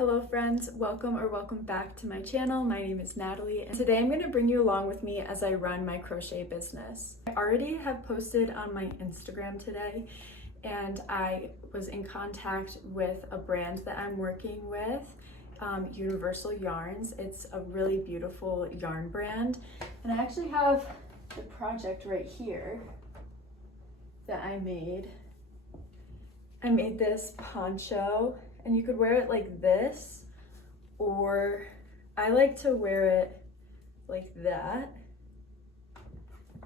Hello friends, welcome back to my channel. My name is Natalie and today I'm going to bring you along with me as I run my crochet business. I already have posted on my Instagram today and I was in contact with a brand that I'm working with, Universal Yarns. It's a really beautiful yarn brand and I actually have the project right here that I made. I made this poncho and you could wear it like this, or I like to wear it like that.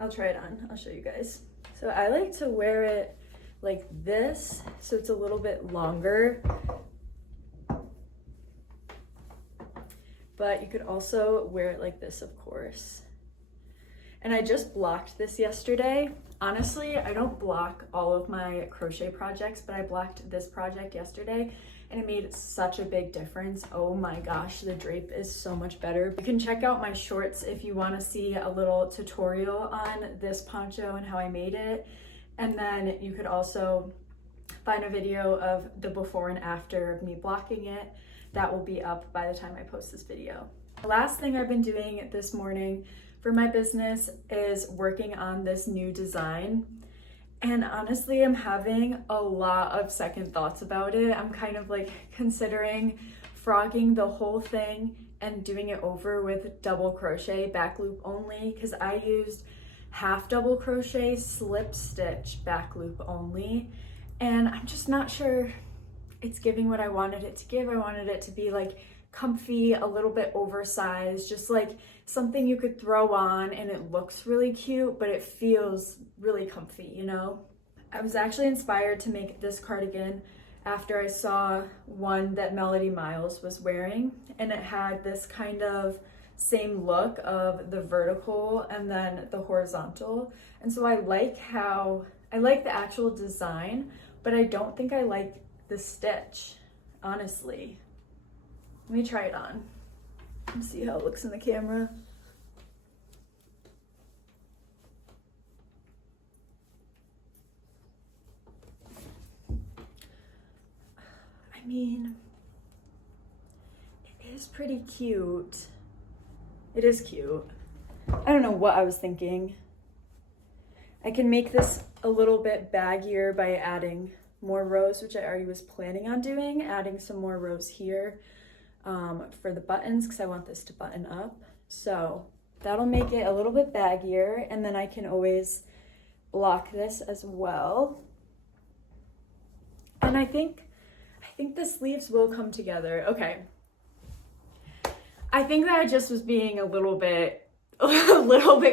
I'll try it on, I'll show you guys. So I like to wear it like this, so it's a little bit longer. But you could also wear it like this, of course. And I just blocked this yesterday. Honestly, I don't block all of my crochet projects, but I blocked this project yesterday and it made such a big difference. Oh my gosh, the drape is so much better. You can check out my shorts if you want to see a little tutorial on this poncho and how I made it. And then you could also find a video of the before and after of me blocking it. That will be up by the time I post this video. The last thing I've been doing this morning for my business is working on this new design. And honestly, I'm having a lot of second thoughts about it. I'm kind of like considering frogging the whole thing and doing it over with double crochet back loop only, because I used half double crochet slip stitch back loop only. And I'm just not sure it's giving what I wanted it to give. I wanted it to be like comfy, a little bit oversized, just like something you could throw on and it looks really cute, but it feels really comfy, you know? I was actually inspired to make this cardigan after I saw one that Melody Miles was wearing, and it had this kind of same look of the vertical and then the horizontal. And so I like the actual design, but I don't think I like the stitch, honestly. Let me try it on and see how it looks in the camera. I mean, it is pretty cute. It is cute. I don't know what I was thinking. I can make this a little bit baggier by adding more rows, which I already was planning on doing, adding some more rows here. For the buttons, because I want this to button up. So that'll make it a little bit baggier, and then I can always block this as well. And I think the sleeves will come together. Okay. I think that I just was being a little bit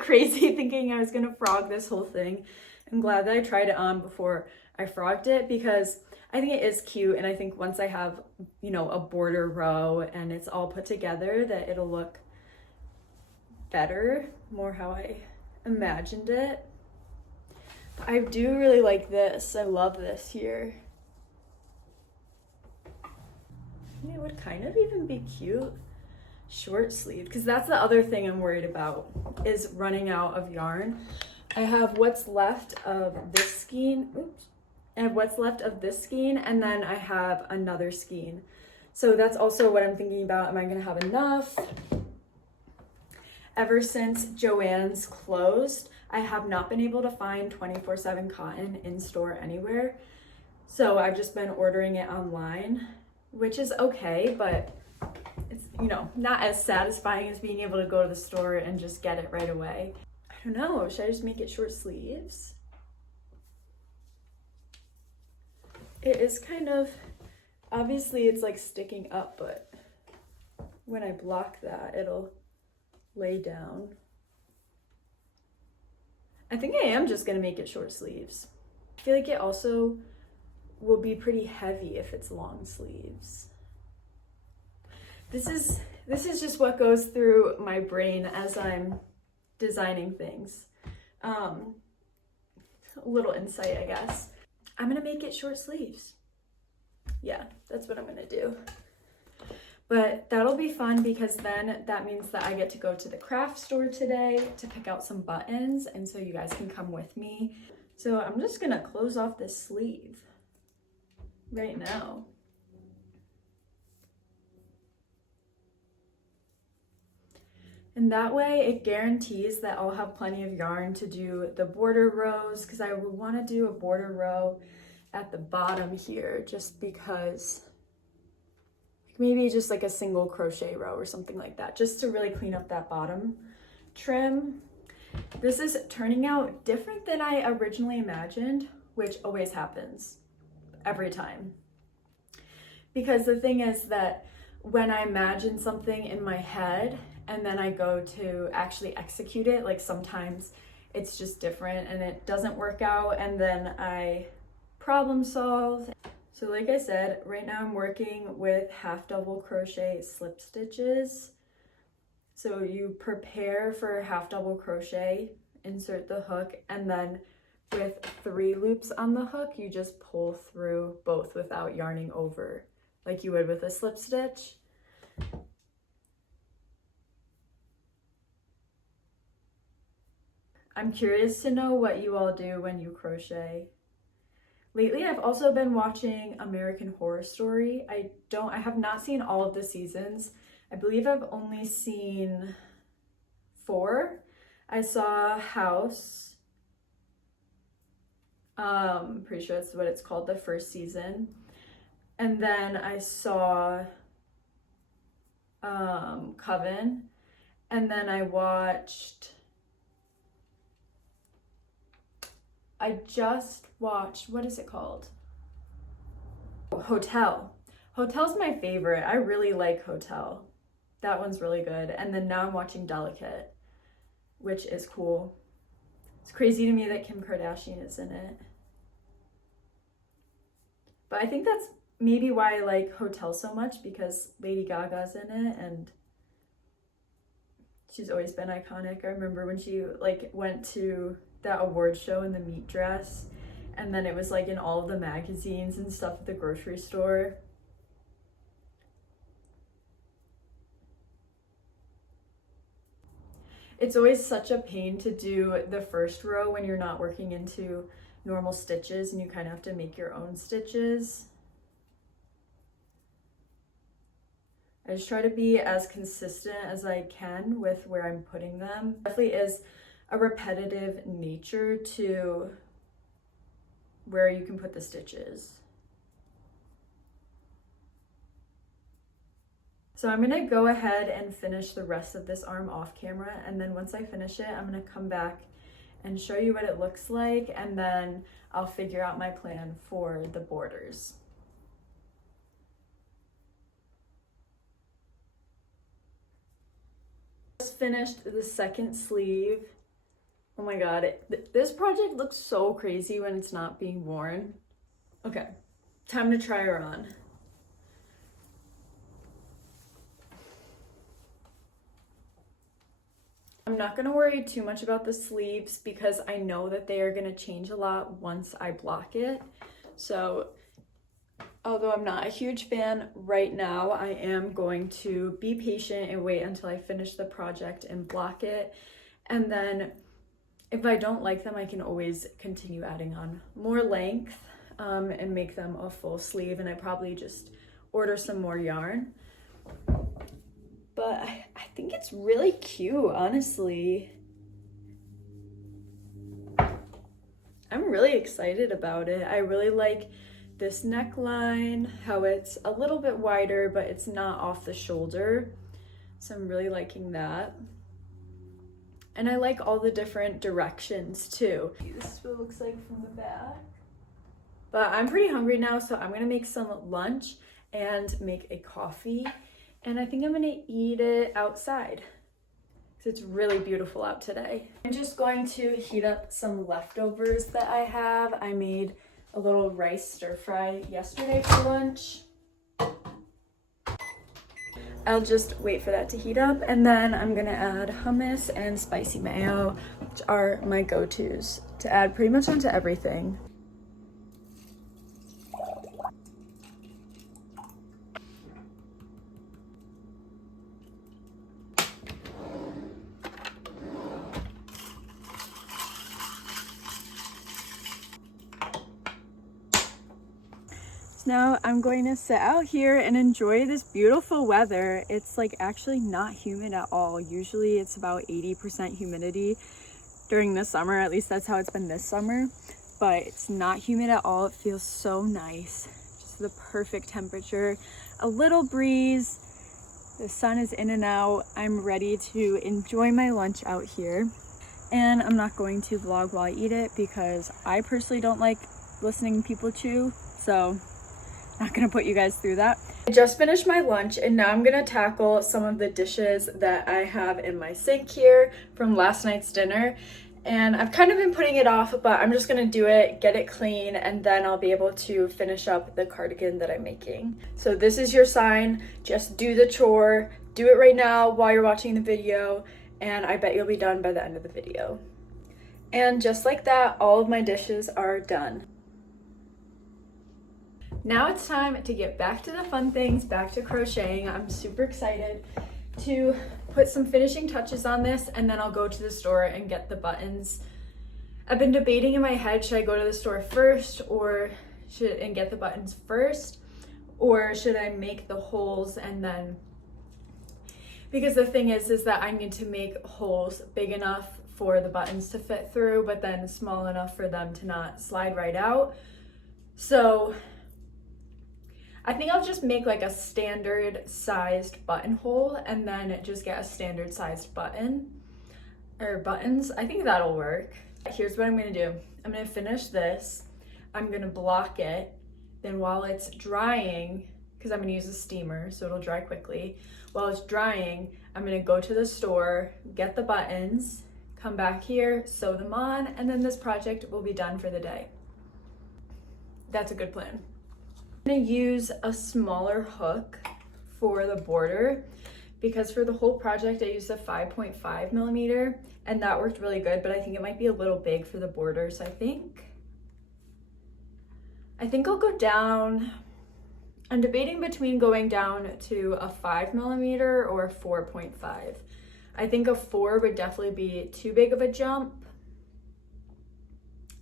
crazy thinking I was gonna frog this whole thing. I'm glad that I tried it on before I frogged it, because I think it is cute, and I think once I have, you know, a border row and it's all put together, that it'll look better, more how I imagined it. But I do really like this. I love this here. It would kind of even be cute short sleeve, because that's the other thing I'm worried about, is running out of yarn. I have what's left of this skein. Oops. I have what's left of this skein, and then I have another skein. So that's also what I'm thinking about. Am I gonna have enough? Ever since Joann's closed, I have not been able to find 24/7 cotton in store anywhere. So I've just been ordering it online, which is okay, but it's, you know, not as satisfying as being able to go to the store and just get it right away. I don't know, should I just make it short sleeves? It is kind of, obviously it's like sticking up, but when I block that, it'll lay down. I think I am just gonna make it short sleeves. I feel like it also will be pretty heavy if it's long sleeves. This is just what goes through my brain as I'm designing things. A little insight, I guess. I'm gonna make it short sleeves. Yeah, that's what I'm gonna do. But that'll be fun, because then that means that I get to go to the craft store today to pick out some buttons, and so you guys can come with me. So I'm just gonna close off this sleeve right now. And that way it guarantees that I'll have plenty of yarn to do the border rows, because I would want to do a border row at the bottom here just because, maybe just like a single crochet row or something like that, just to really clean up that bottom trim. This is turning out different than I originally imagined, which always happens every time. Because the thing is that when I imagine something in my head and then I go to actually execute it, like sometimes it's just different and it doesn't work out, and then I problem solve. So like I said, right now I'm working with half double crochet slip stitches. So you prepare for half double crochet, insert the hook, and then with 3 loops on the hook, you just pull through both without yarning over, like you would with a slip stitch. I'm curious to know what you all do when you crochet. Lately, I've also been watching American Horror Story. I have not seen all of the seasons. I believe I've only seen 4. I saw House. Pretty sure that's what it's called, the first season. And then I saw Coven. And then I just watched, what is it called? Hotel. Hotel's my favorite. I really like Hotel. That one's really good. And then now I'm watching Delicate, which is cool. It's crazy to me that Kim Kardashian is in it. But I think that's maybe why I like Hotel so much, because Lady Gaga's in it and she's always been iconic. I remember when she went to that award show in the meat dress, and then it was like in all of the magazines and stuff at the grocery store. It's always such a pain to do the first row when you're not working into normal stitches and you kind of have to make your own stitches. I just try to be as consistent as I can with where I'm putting them. Definitely is a repetitive nature to where you can put the stitches. So I'm gonna go ahead and finish the rest of this arm off camera, and then once I finish it, I'm gonna come back and show you what it looks like, and then I'll figure out my plan for the borders. Just finished the second sleeve. Oh my god, this project looks so crazy when it's not being worn. Okay, time to try her on. I'm not going to worry too much about the sleeves because I know that they are going to change a lot once I block it. So although I'm not a huge fan right now, I am going to be patient and wait until I finish the project and block it. And then if I don't like them, I can always continue adding on more length and make them a full sleeve. And I probably just order some more yarn. But I think it's really cute, honestly. I'm really excited about it. I really like this neckline, how it's a little bit wider, but it's not off the shoulder. So I'm really liking that. And I like all the different directions too. This is what it looks like from the back. But I'm pretty hungry now, so I'm gonna make some lunch and make a coffee. And I think I'm gonna eat it outside because it's really beautiful out today. I'm just going to heat up some leftovers that I have. I made a little rice stir fry yesterday for lunch. I'll just wait for that to heat up, and then I'm gonna add hummus and spicy mayo, which are my go-tos to add pretty much onto everything. Now I'm going to sit out here and enjoy this beautiful weather. It's like actually not humid at all. Usually it's about 80% humidity during the summer, at least that's how it's been this summer, but it's not humid at all. It feels so nice, just the perfect temperature, a little breeze, the sun is in and out. I'm ready to enjoy my lunch out here, and I'm not going to vlog while I eat it because I personally don't like listening to people chew, so not gonna put you guys through that. I just finished my lunch and now I'm gonna tackle some of the dishes that I have in my sink here from last night's dinner. And I've kind of been putting it off, but I'm just gonna do it, get it clean, and then I'll be able to finish up the cardigan that I'm making. So this is your sign, just do the chore, do it right now while you're watching the video, and I bet you'll be done by the end of the video. And just like that, all of my dishes are done. Now it's time to get back to the fun things, back to crocheting. I'm super excited to put some finishing touches on this, and then I'll go to the store and get the buttons. I've been debating in my head, should I go to the store first and get the buttons first, or should I make the holes and then, because the thing is that I need to make holes big enough for the buttons to fit through, but then small enough for them to not slide right out. So I think I'll just make like a standard sized buttonhole and then just get a standard sized button or buttons. I think that'll work. Here's what I'm gonna do. I'm gonna finish this. I'm gonna block it. Then while it's drying, because I'm gonna use a steamer so it'll dry quickly. While it's drying, I'm gonna go to the store, get the buttons, come back here, sew them on, and then this project will be done for the day. That's a good plan. I'm gonna use a smaller hook for the border because for the whole project I used a 5.5 millimeter and that worked really good, but I think it might be a little big for the border. So I think I'll go down. I'm debating between going down to a 5 millimeter or a 4.5. I think a 4 would definitely be too big of a jump.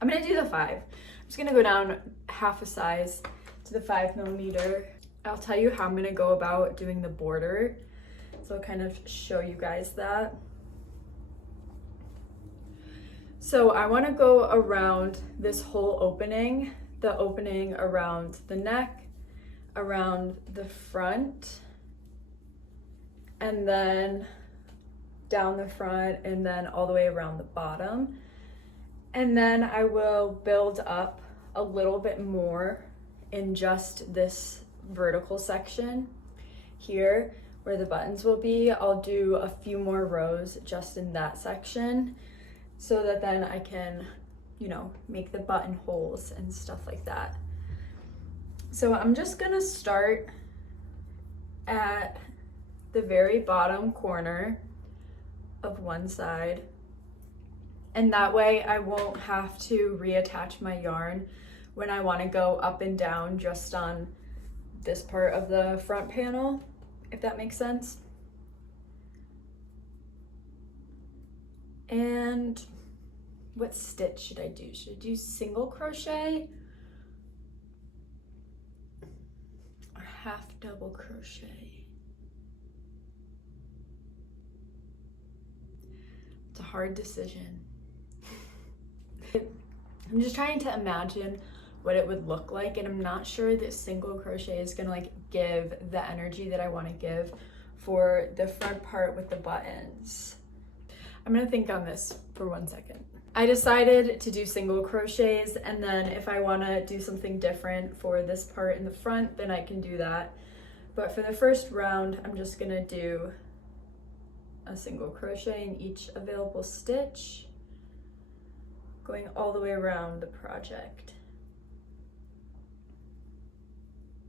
I'm gonna do the 5. I'm just gonna go down half a size to the 5 millimeter. I'll tell you how I'm gonna go about doing the border. So I'll kind of show you guys that. So I wanna go around this whole opening, the opening around the neck, around the front, and then down the front, and then all the way around the bottom. And then I will build up a little bit more in just this vertical section here where the buttons will be. I'll do a few more rows just in that section so that then I can, make the button holes and stuff like that. So I'm just gonna start at the very bottom corner of one side, and that way I won't have to reattach my yarn when I want to go up and down just on this part of the front panel, if that makes sense. And what stitch should I do? Should I do single crochet or half double crochet? It's a hard decision. I'm just trying to imagine what it would look like, and I'm not sure that single crochet is gonna give the energy that I want to give for the front part with the buttons. I'm gonna think on this for 1 second. I decided to do single crochets, and then if I want to do something different for this part in the front, then I can do that. But for the first round, I'm just gonna do a single crochet in each available stitch, going all the way around the project.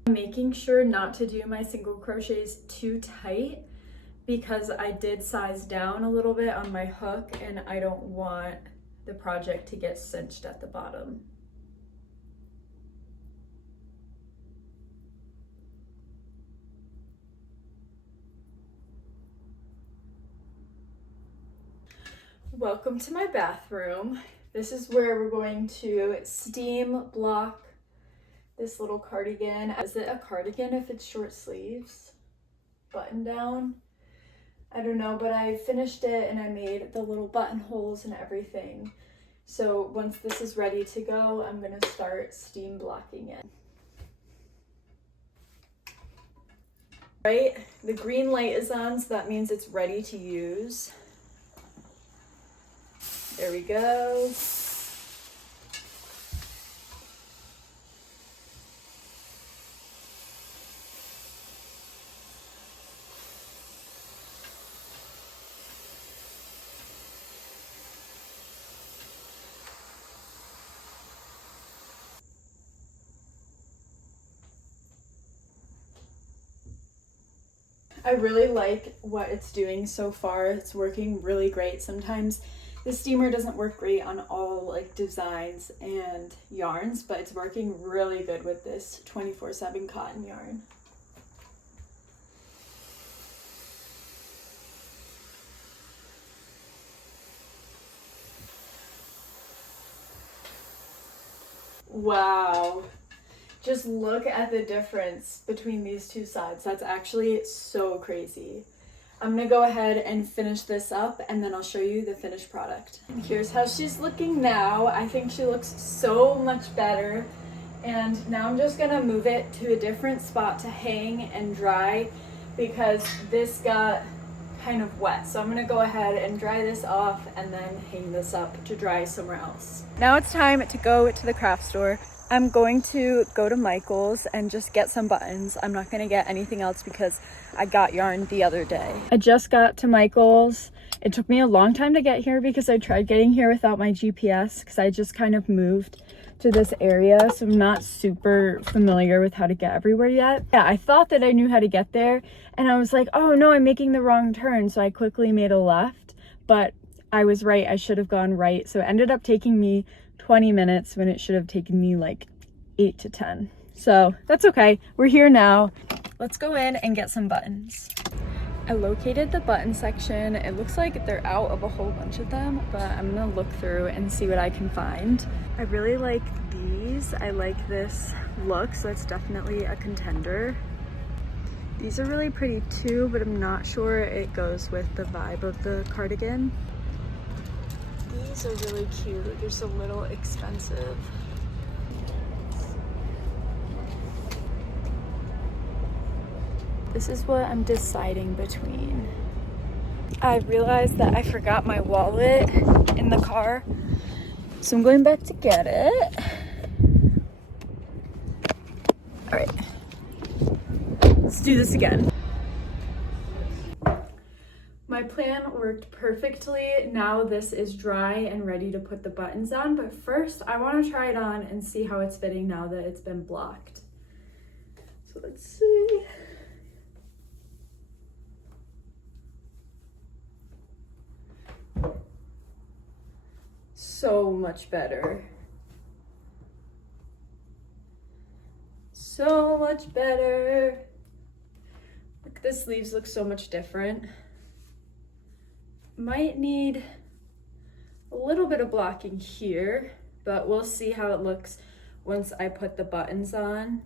I'm making sure not to do my single crochets too tight because I did size down a little bit on my hook and I don't want the project to get cinched at the bottom. Welcome to my bathroom. This is where we're going to steam block this little cardigan. Is it a cardigan if it's short sleeves? Button down? I don't know, but I finished it and I made the little buttonholes and everything. So once this is ready to go, I'm gonna start steam blocking it. Right, the green light is on, so that means it's ready to use. There we go. I really like what it's doing so far. It's working really great. Sometimes the steamer doesn't work great on all like designs and yarns, but it's working really good with this 24/7 cotton yarn. Wow. Just look at the difference between these two sides. That's actually so crazy. I'm gonna go ahead and finish this up and then I'll show you the finished product. Here's how she's looking now. I think she looks so much better. And now I'm just gonna move it to a different spot to hang and dry because this got kind of wet. So I'm gonna go ahead and dry this off and then hang this up to dry somewhere else. Now it's time to go to the craft store. I'm going to go to Michael's and just get some buttons. I'm not gonna get anything else because I got yarn the other day. I just got to Michael's. It took me a long time to get here because I tried getting here without my GPS because I just kind of moved to this area, so I'm not super familiar with how to get everywhere yet. Yeah, I thought that I knew how to get there and I was like, oh no, I'm making the wrong turn. So I quickly made a left, but I was right. I should have gone right. So it ended up taking me 20 minutes when it should have taken me like 8 to 10. So that's okay. We're here now. Let's go in and get some buttons. I located the button section. It looks like they're out of a whole bunch of them, but I'm gonna look through and see what I can find. I really like these. I like this look, so it's definitely a contender. These are really pretty too, but I'm not sure it goes with the vibe of the cardigan. These are really cute. They're just a little expensive. This is what I'm deciding between. I realized that I forgot my wallet in the car, so I'm going back to get it. All right, let's do this again. My plan worked perfectly. Now this is dry and ready to put the buttons on, but first I want to try it on and see how it's fitting now that it's been blocked. So let's see. So much better. So much better. Look, the sleeves look so much different. Might need a little bit of blocking here, but we'll see how it looks once I put the buttons on.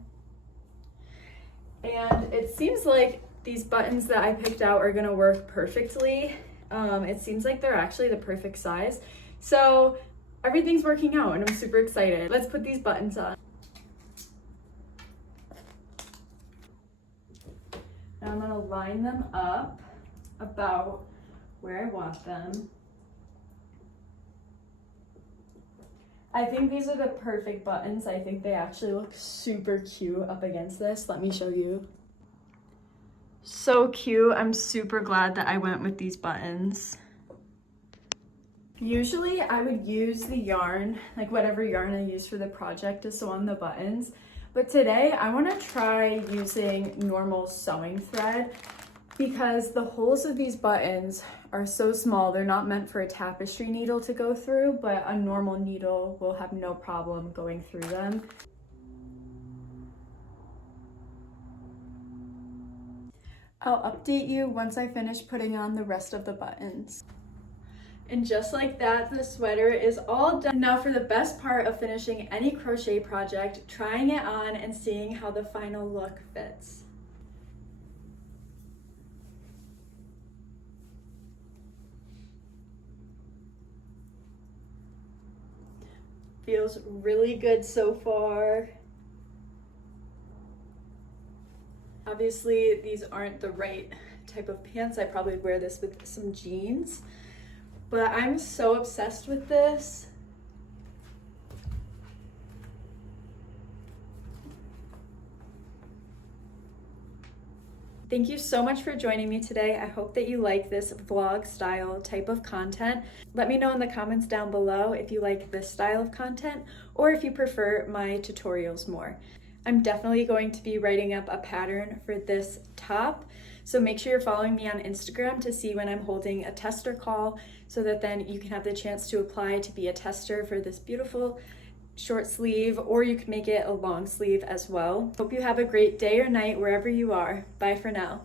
And it seems like these buttons that I picked out are gonna work perfectly. It seems like they're actually the perfect size. So everything's working out and I'm super excited. Let's put these buttons on. Now I'm gonna line them up about where I want them. I think these are the perfect buttons. I think they actually look super cute up against this. Let me show you. So cute. I'm super glad that I went with these buttons. Usually I would use the yarn, like whatever yarn I use for the project to sew on the buttons. But today I want to try using normal sewing thread because the holes of these buttons are so small. They're not meant for a tapestry needle to go through, but a normal needle will have no problem going through them. I'll update you once I finish putting on the rest of the buttons. And just like that, the sweater is all done. Now for the best part of finishing any crochet project, trying it on and seeing how the final look fits. Feels really good so far. Obviously, these aren't the right type of pants. I probably wear this with some jeans, but I'm so obsessed with this. Thank you so much for joining me today. I hope that you like this vlog style type of content. Let me know in the comments down below if you like this style of content or if you prefer my tutorials more. I'm definitely going to be writing up a pattern for this top, so make sure you're following me on Instagram to see when I'm holding a tester call so that then you can have the chance to apply to be a tester for this beautiful short sleeve, or you can make it a long sleeve as well. Hope you have a great day or night wherever you are. Bye for now.